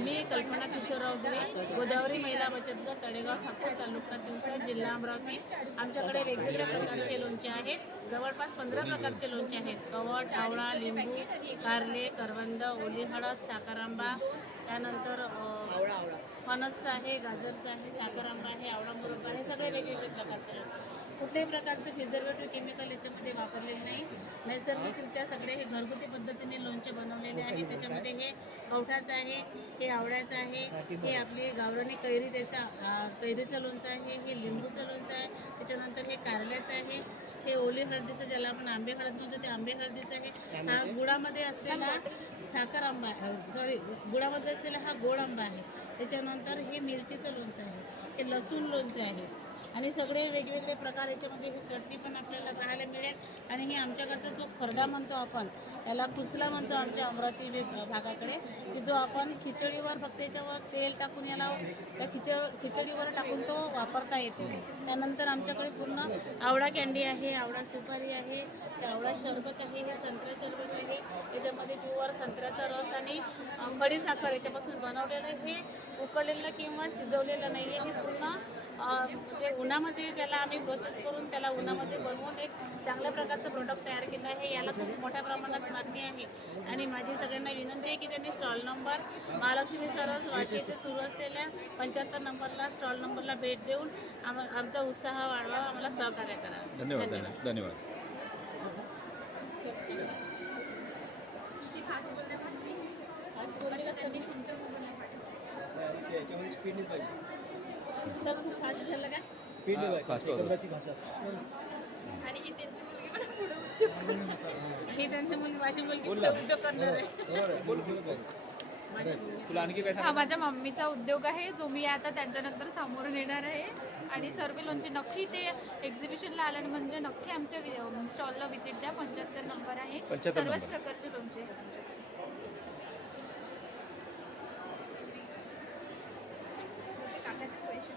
मी कल्पना किशोरराव दिवे, गोदावरी महिला बचत गट तळेगाव ठाकूर, तालुका तिवसा, जिल्हा अमरावती. आमच्याकडे वेगवेगळ्या प्रकारचे लोणचे आहेत. जवळपास 15 प्रकारचे लोणचे आहेत. कवठ, आवळा, लिंबू, कारले, करवंद, ओली हळद, साखर आंबा, त्यानंतर फणसचं आहे, गाजरचं आहे, साखर आंबा आहे, आवळा मुरब्बा, हे सगळे वेगवेगळे प्रकारचे लोणचे. कुठल्याही प्रकारचं प्रिझर्वेटिव्ह केमिकल याच्यामध्ये वापरलेले नाही. नैसर्गिकरित्या सगळे हे घरगुती पद्धतीने लोणचे बनवलेले आहे. त्याच्यामध्ये हे कवठाचं आहे, हे आवळ्याचं आहे, हे आपली गावरानी कैरी कैरीचं लोणचं आहे, हे लिंबूचं लोणचं आहे, त्याच्यानंतर हे कारल्याचं आहे, हे ओली हळदीचं ज्याला आपण आंबे हळद म्हणतो ते आंबे हळदीचं आहे. हा गुळामध्ये असलेला साखर आंबा गुळामध्ये असलेला हा गोड आंबा आहे. त्याच्यानंतर हे मिरचीचं लोणचं आहे, हे लसूण लोणचं आहे आणि सगळे वेगवेगळे प्रकार याच्यामध्ये. ही चटणी पण आपल्याला पाहायला मिळेल. आणि हे आमच्याकडचा जो खरडा म्हणतो आपण, त्याला कुसला म्हणतो आमच्या अमरावती भागाकडे, की जो आपण खिचडीवर फक्त याच्यावर तेल टाकून याला त्या खिचडीवर टाकून तो वापरता येतो. त्यानंतर आमच्याकडे पूर्ण आवळा कँडी आहे, आवळा सुपारी आहे, आवळा शरबत आहे, हे संत्रा शरबत आहे. याच्यामध्ये प्युअर संत्र्याचा रस आणि खडी साखर याच्यापासून बनवलेलं, हे उकळलेलं किंवा शिजवलेलं नाही आहे. हे पूर्ण म्हणजे उन्हामध्ये त्याला आम्ही प्रोसेस करून त्याला उन्हामध्ये बनवून एक चांगल्या प्रकारचं प्रोडक्ट तयार केलं आहे. याला खूप मोठ्या प्रमाणात मागणी आहे आणि माझी सगळ्यांना विनंती आहे की त्यांनी स्टॉल नंबर महालक्ष्मी सरस वाशी येथे सुरू असलेल्या 75 नंबरला स्टॉल नंबरला भेट देऊन आमचा उत्साह वाढवा, आम्हाला सहकार्य करा. धन्यवाद. धन्यवाद. सर खूप फास्ट झालं का? स्पीड एकंदराची भाषा असते. आणि ही त्यांची मुलगी पण पुढे उद्योग करणार. ही त्यांची मुलगी माझी मुलगी उद्योग करणार आहे. तुला आणखी काय हा माझ्या मम्मीचा उद्योग आहे जो मी आता त्यांच्यानंतर समोर नेणार आहे. आणि सर्व लोणचे नक्की ते एक्झिबिशनला आलं म्हणजे नक्की आमच्या स्टॉलला व्हिजिट द्या. 75 नंबर आहे. सर्वच प्रकारचे लोणचे आहेत आमच्याकडे.